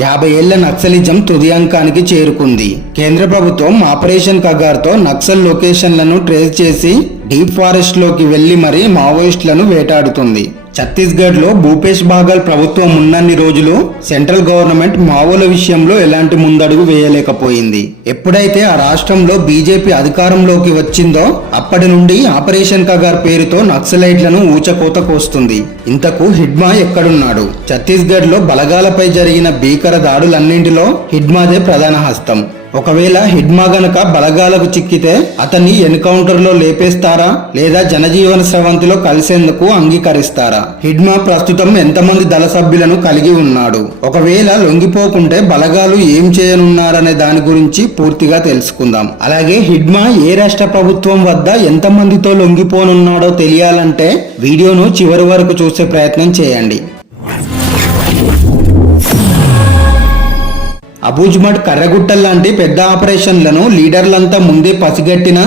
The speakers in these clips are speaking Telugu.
50 ఏళ్ల నక్సలిజం తుది అంకానికి చేరుకుంది. కేంద్ర ప్రభుత్వం ఆపరేషన్ కగార్తో నక్సల్ లొకేషన్లను ట్రేస్ చేసి డీప్ ఫారెస్ట్ లోకి వెళ్లి మరీ మావోయిస్టులను వేటాడుతుంది. ఛత్తీస్గఢ్ లో భూపేష్ బాగల్ ప్రభుత్వం ఉన్నన్ని రోజులు సెంట్రల్ గవర్నమెంట్ మావోల విషయంలో ఎలాంటి ముందడుగు వేయలేకపోయింది. ఎప్పుడైతే ఆ రాష్ట్రంలో బీజేపీ అధికారంలోకి వచ్చిందో అప్పటి నుండి ఆపరేషన్ కగార్ పేరుతో నక్సలైట్లను ఊచకోత కోస్తుంది. ఇంతకు హిడ్మా ఎక్కడున్నాడు? ఛత్తీస్గఢ్ లో బలగాలపై జరిగిన భీకర దాడులన్నింటిలో హిడ్మాదే ప్రధాన హస్తం. ఒకవేళ హిడ్మా గనక బలగాలకు చిక్కితే అతన్ని ఎన్కౌంటర్ లో లేపేస్తారా లేదా జనజీవన స్రవంతిలో కలిసేందుకు అంగీకరిస్తారా? హిడ్మా ప్రస్తుతం ఎంతమంది దళ సభ్యులను కలిగి ఉన్నాడు? ఒకవేళ లొంగిపోకుంటే బలగాలు ఏం చేయనున్నారనే దాని గురించి పూర్తిగా తెలుసుకుందాం. అలాగే హిడ్మా ఏ రాష్ట్ర ప్రభుత్వం వద్ద ఎంతమందితో లొంగిపోనున్నాడో తెలియాలంటే వీడియోను చివరి వరకు చూసే ప్రయత్నం చేయండి. అబూజ్మడ్, కర్రగుట్టల్ లాంటి పెద్ద ఆపరేషన్లను లీడర్లంతా ముందే పసిగట్టిన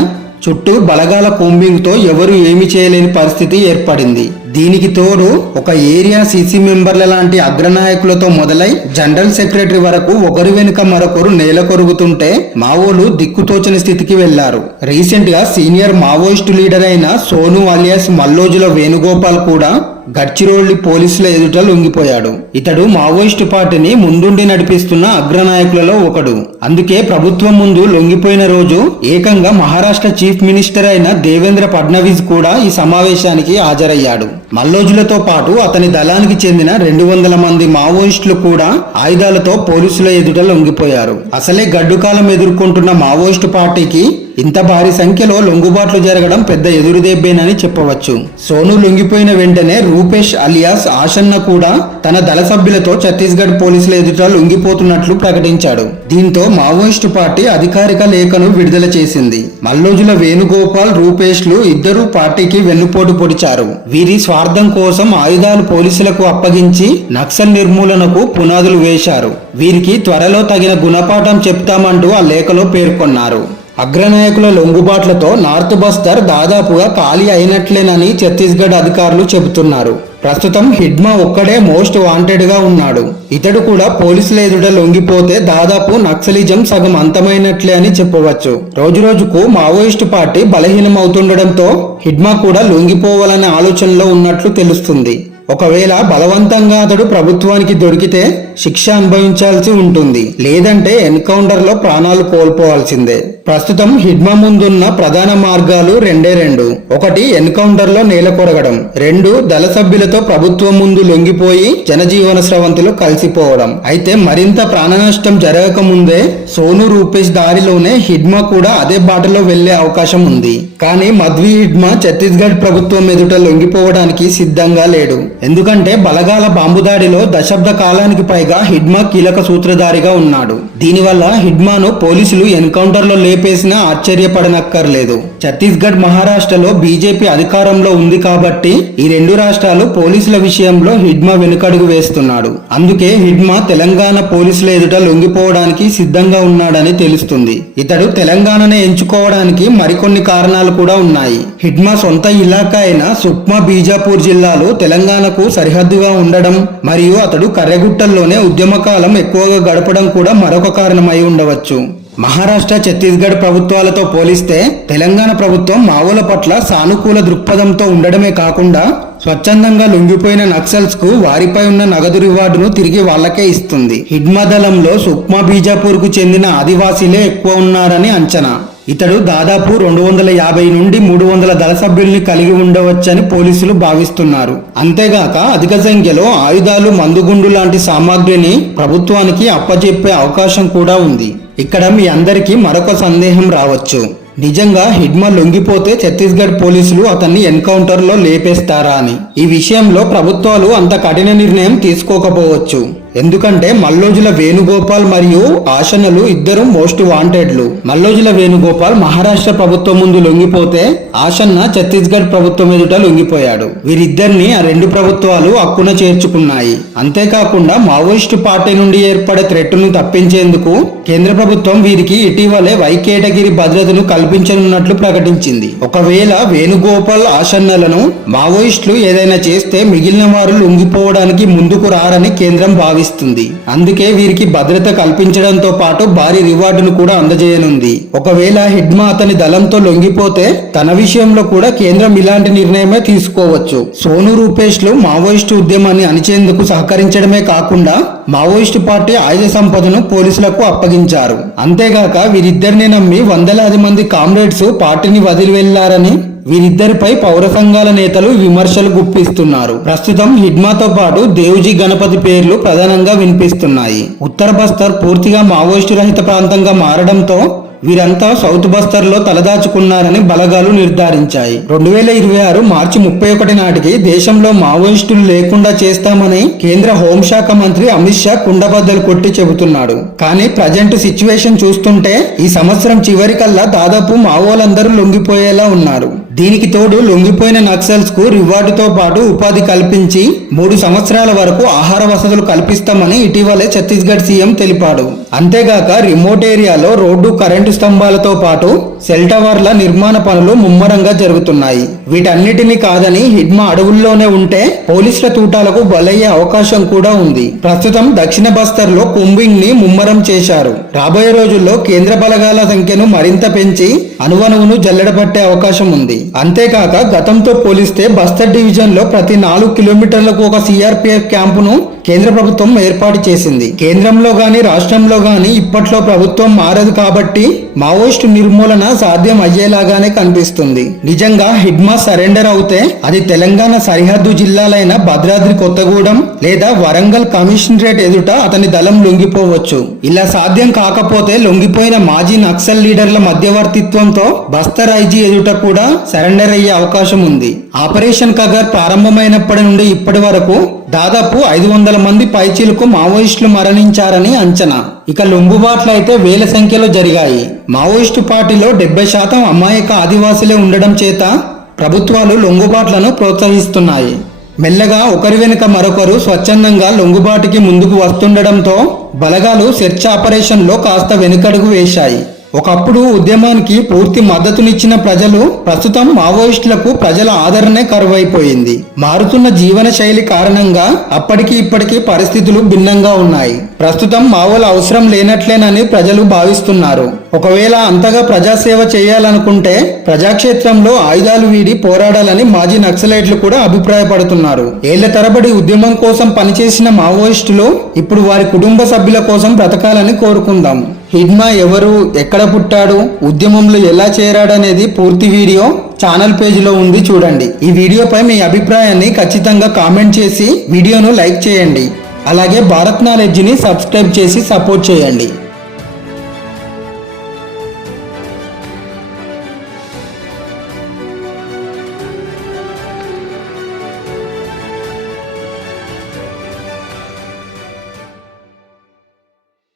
చుట్టూ బలగాల కోంబింగ్ తో ఎవరు ఏమి చేయలేని పరిస్థితి ఏర్పడింది. దీనికి తోడు ఒక ఏరియా సీసీ మెంబర్ల లాంటి అగ్రనాయకులతో మొదలై జనరల్ సెక్రటరీ వరకు ఒకరి వెనుక మరొకరు నేల కొరుగుతుంటే మావోలు దిక్కుతోచని స్థితికి వెళ్లారు. రీసెంట్ గా సీనియర్ మావోయిస్టు లీడర్ అయిన సోను అలియాస్ మల్లోజుల వేణుగోపాల్ కూడా గడ్చిరోలి పోలీసుల ఎదుట లొంగిపోయాడు. ఇతడు మావోయిస్టు పార్టీని ముందుండి నడిపిస్తున్న అగ్రనాయకులలో ఒకడు. అందుకే ప్రభుత్వం ముందు లొంగిపోయిన రోజు ఏకంగా మహారాష్ట్ర చీఫ్ మినిస్టర్ అయిన దేవేంద్ర ఫడ్నవీస్ కూడా ఈ సమావేశానికి హాజరయ్యాడు. మల్లోజులతో పాటు అతని దళానికి చెందిన 200 మంది మావోయిస్టులు కూడా ఆయుధాలతో పోలీసుల ఎదుట లొంగిపోయారు. అసలే గడ్డుకాలం ఎదుర్కొంటున్న మావోయిస్టు పార్టీకి ఇంత భారీ సంఖ్యలో లొంగుబాట్లు జరగడం పెద్ద ఎదురుదెబ్బేనని చెప్పవచ్చు. సోను లొంగిపోయిన వెంటనే రూపేష్ అలియాస్ ఆషన్న కూడా తన దళ సభ్యులతో ఛత్తీస్గఢ్ పోలీసుల ఎదుట లొంగిపోతున్నట్లు ప్రకటించాడు. దీంతో మావోయిస్టు పార్టీ అధికారిక లేఖను విడుదల చేసింది. మల్లోజుల వేణుగోపాల్, రూపేష్లు ఇద్దరూ పార్టీకి వెన్నుపోటు పొడిచారు. వీరి స్వార్థం కోసం ఆయుధాలు పోలీసులకు అప్పగించి నక్సల్ నిర్మూలనకు పునాదులు వేశారు. వీరికి త్వరలో తగిన గుణపాఠం చెప్తామంటూ ఆ లేఖలో పేర్కొన్నారు. అగ్రనాయకుల లొంగుబాట్లతో నార్త్ బస్తర్ దాదాపుగా ఖాళీ అయినట్లేనని ఛత్తీస్గఢ్ అధికారులు చెబుతున్నారు. ప్రస్తుతం హిడ్మా ఒక్కడే మోస్ట్ వాంటెడ్ గా ఉన్నాడు. ఇతడు కూడా పోలీసుల ఎదుట లొంగిపోతే దాదాపు నక్సలిజం సగం అంతమైనట్లే అని చెప్పవచ్చు. రోజురోజుకు మావోయిస్టు పార్టీ బలహీనమవుతుండటంతో హిడ్మా కూడా లొంగిపోవాలనే ఆలోచనలో ఉన్నట్లు తెలుస్తుంది. ఒకవేళ బలవంతంగా అతడు ప్రభుత్వానికి దొరికితే శిక్ష అనుభవించాల్సి ఉంటుంది, లేదంటే ఎన్కౌంటర్ లో ప్రాణాలు కోల్పోవాల్సిందే. ప్రస్తుతం హిడ్మా ముందున్న ప్రధాన మార్గాలు రెండు. ఒకటి ఎన్కౌంటర్ లో నేల కొరగడం, 2 దళ సభ్యులతో ప్రభుత్వం ముందు లొంగిపోయి జనజీవన స్రవంతిలో కలిసిపోవడం. అయితే మరింత ప్రాణ నష్టం జరగక ముందే సోను, రూపేష్ దారిలోనే హిడ్మా కూడా అదే బాటలో వెళ్లే అవకాశం ఉంది. కానీ మధ్వి హిడ్మా ఛత్తీస్గఢ్ ప్రభుత్వం ఎదుట లొంగిపోవడానికి సిద్ధంగా లేడు. ఎందుకంటే బలగాల బాంబు దాడిలో దశాబ్ద కాలానికి పైగా హిడ్మా కీలక సూత్రధారిగా ఉన్నాడు. దీనివల్ల హిడ్మాను పోలీసులు ఎన్కౌంటర్ లో లేపేసినా ఆశ్చర్యపడనక్కర్లేదు. ఛత్తీస్గఢ్, మహారాష్ట్రలో బీజేపీ అధికారంలో ఉంది కాబట్టి ఈ 2 రాష్ట్రాలు పోలీసుల విషయంలో హిడ్మా వెనుకడుగు వేస్తున్నాడు. అందుకే హిడ్మా తెలంగాణ పోలీసుల ఎదుట లొంగిపోవడానికి సిద్ధంగా ఉన్నాడని తెలుస్తుంది. ఇతడు తెలంగాణనే ఎంచుకోవడానికి మరికొన్ని కారణాలు కూడా ఉన్నాయి. హిడ్మా సొంత ఇలాకా అయిన సుక్మా, బీజాపూర్ జిల్లాలు తెలంగాణకు సరిహద్దుగా ఉండడం మరియు అతడు కర్రెగుట్టల్లోనే ఉద్యమకాలం ఎక్కువగా గడపడం కూడా మరొక కారణమై ఉండవచ్చు. మహారాష్ట్ర, ఛత్తీస్గఢ్ ప్రభుత్వాలతో పోలిస్తే తెలంగాణ ప్రభుత్వం మావోల పట్ల సానుకూల దృక్పథంతో ఉండడమే కాకుండా స్వచ్ఛందంగా లొంగిపోయిన నక్సల్స్ కు వారిపై ఉన్న నగదు రివార్డును తిరిగి వాళ్లకే ఇస్తుంది. హిడ్మా దళంలో సుక్మా, బీజాపూర్ కు చెందిన ఆదివాసీలే ఎక్కువ ఉన్నారని అంచనా. ఇతడు దాదాపు 250 నుండి 300 దళ సభ్యుల్ని కలిగి ఉండవచ్చని పోలీసులు భావిస్తున్నారు. అంతేగాక అధిక సంఖ్యలో ఆయుధాలు, మందుగుండు లాంటి సామాగ్రిని ప్రభుత్వానికి అప్పచెప్పే అవకాశం కూడా ఉంది. ఇక్కడ మీ అందరికీ మరొక సందేహం రావచ్చు. నిజంగా హిడ్మా లొంగిపోతే ఛత్తీస్గఢ్ పోలీసులు అతన్ని ఎన్కౌంటర్ లో లేపేస్తారా అని. ఈ విషయంలో ప్రభుత్వాలు అంత కఠిన నిర్ణయం తీసుకోకపోవచ్చు. ఎందుకంటే మల్లోజుల వేణుగోపాల్ మరియు ఆషన్నలు ఇద్దరు మోస్ట్ వాంటెడ్లు. మల్లోజుల వేణుగోపాల్ మహారాష్ట్ర ప్రభుత్వం ముందు లొంగిపోతే ఆషన్న ఛత్తీస్గఢ్ ప్రభుత్వం ఎదుట లొంగిపోయాడు. వీరిద్దరిని ఆ 2 ప్రభుత్వాలు హక్కున చేర్చుకున్నాయి. అంతేకాకుండా మావోయిస్టు పార్టీ నుండి ఏర్పడే థ్రెట్ను తప్పించేందుకు కేంద్ర ప్రభుత్వం వీరికి ఇటీవలే వై కేటగిరీ భద్రతను కల్పించనున్నట్లు ప్రకటించింది. ఒకవేళ వేణుగోపాల్, ఆషన్నలను మావోయిస్టులు ఏదైనా చేస్తే మిగిలిన వారు లొంగిపోవడానికి ముందుకు రారని కేంద్రం భావిస్తుంది. భావిస్తుంది. అందుకే వీరికి భద్రత కల్పించడంతో పాటు భారీ రివార్డును కూడా అందజేయనుంది. ఒకవేళ హిడ్మా అతని దళంతో లొంగిపోతే తన విషయంలో కూడా కేంద్రం ఇలాంటి నిర్ణయమే తీసుకోవచ్చు. సోను రూపేష్లు మావోయిస్టు ఉద్యమాన్ని అణిచేందుకు సహకరించడమే కాకుండా మావోయిస్టు పార్టీ ఆయుధ సంపదను పోలీసులకు అప్పగించారు. అంతేగాక వీరిద్దరిని నమ్మి వందలాది మంది కామ్రేడ్స్ పార్టీని వదిలి వెళ్లారని వీరిద్దరిపై పౌర సంఘాల నేతలు విమర్శలు గుప్పిస్తున్నారు. ప్రస్తుతం హిడ్మాతో పాటు దేవుజీ గణపతి పేర్లు ప్రధానంగా వినిపిస్తున్నాయి. ఉత్తర బస్తర్ పూర్తిగా మావోయిస్టు రహిత ప్రాంతంగా మారడంతో వీరంతా సౌత్ బస్తర్ లో తలదాచుకున్నారని బలగాలు నిర్ధారించాయి. 2026 మార్చి 31 నాటికి దేశంలో మావోయిస్టులు లేకుండా చేస్తామని కేంద్ర హోంశాఖ మంత్రి అమిత్ షా కుండబద్దలు కొట్టి చెబుతున్నాడు. కానీ ప్రజెంట్ సిచ్యువేషన్ చూస్తుంటే ఈ సంవత్సరం చివరికల్లా దాదాపు మావోలందరూ లొంగిపోయేలా ఉన్నారు. దీనికి తోడు లొంగిపోయిన నక్సల్స్ కు రివార్డుతో పాటు ఉపాధి కల్పించి 3 సంవత్సరాల వరకు ఆహార వసతులు కల్పిస్తామని ఇటీవలే ఛత్తీస్గఢ్ సీఎం తెలిపాడు. అంతేగాక రిమోట్ ఏరియాలో రోడ్డు, కరెంటు స్తంభాలతో పాటు సెల్ టవర్ల నిర్మాణ పనులు ముమ్మరంగా జరుగుతున్నాయి. వీటన్నిటినీ కాదని హిడ్మా అడవుల్లోనే ఉంటే పోలీసుల తూటాలకు బలయ్యే అవకాశం కూడా ఉంది. ప్రస్తుతం దక్షిణ బస్తర్ లో కూంబింగ్ ని ముమ్మరం చేశారు. రాబోయే రోజుల్లో కేంద్ర బలగాల సంఖ్యను మరింత పెంచి అణువణువును జల్లెడపట్టే అవకాశం ఉంది. అంతేకాక గతంతో పోలిస్తే బస్తర్ డివిజన్ లో ప్రతి 4 కిలోమీటర్లకు ఒక సిఆర్పిఎఫ్ క్యాంపును కేంద్ర ప్రభుత్వం ఏర్పాటు చేసింది. కేంద్రంలో గాని రాష్ట్రంలో గాని ఇప్పట్లో ప్రభుత్వం మారదు కాబట్టి మావోయిస్టు నిర్మూలన సాధ్యం అయ్యేలాగానే కనిపిస్తుంది. నిజంగా హిడ్మా సరెండర్ అవుతే అది తెలంగాణ సరిహద్దు జిల్లాలైన భద్రాద్రి కొత్తగూడెం లేదా వరంగల్ కమిషనరేట్ ఎదుట అతని దళం లొంగిపోవచ్చు. ఇలా సాధ్యం కాకపోతే లొంగిపోయిన మాజీ నక్సల్ లీడర్ల మధ్యవర్తిత్వంతో బస్తర్ ఐజీ ఎదుట కూడా సరెండర్ అయ్యే అవకాశం ఉంది. ఆపరేషన్ కగర్ ప్రారంభమైనప్పటి నుండి ఇప్పటి వరకు దాదాపు 500 మంది పైచీలకు మావోయిస్టులు మరణించారని అంచనా. ఇక లొంగుబాట్లు అయితే వేల సంఖ్యలో జరిగాయి. మావోయిస్టు పార్టీలో 70% అమాయక ఆదివాసులే ఉండడం చేత ప్రభుత్వాలు లొంగుబాట్లను ప్రోత్సహిస్తున్నాయి. మెల్లగా ఒకరి వెనుక మరొకరు స్వచ్ఛందంగా లొంగుబాటుకి ముందుకు వస్తుండడంతో బలగాలు సెర్చ్ ఆపరేషన్లో కాస్త వెనుకడుగు వేశాయి. ఒకప్పుడు ఉద్యమానికి పూర్తి మద్దతునిచ్చిన ప్రజలు ప్రస్తుతం మావోయిస్టులకు ప్రజల ఆదరణే కరువైపోయింది. మారుతున్న జీవన శైలి కారణంగా అప్పటికి ఇప్పటికీ పరిస్థితులు భిన్నంగా ఉన్నాయి. ప్రస్తుతం మావోల అవసరం లేనట్లేనని ప్రజలు భావిస్తున్నారు. ఒకవేళ అంతగా ప్రజాసేవ చేయాలనుకుంటే ప్రజాక్షేత్రంలో ఆయుధాలు వీడి పోరాడాలని మాజీ నక్సలైట్లు కూడా అభిప్రాయపడుతున్నారు. ఏళ్ల తరబడి ఉద్యమం కోసం పనిచేసిన మావోయిస్టులు ఇప్పుడు వారి కుటుంబ సభ్యుల కోసం బ్రతకాలని కోరుకుందాం. హిడ్మా ఎవరు, ఎక్కడ పుట్టాడు, ఉద్యమంలో ఎలా చేరాడనేది పూర్తి వీడియో ఛానల్ పేజీలో ఉంది, చూడండి. ఈ వీడియోపై మీ అభిప్రాయాన్ని ఖచ్చితంగా కామెంట్ చేసి వీడియోను లైక్ చేయండి. అలాగే భారత్ నాలెడ్జ్ని సబ్స్క్రైబ్ చేసి సపోర్ట్ చేయండి.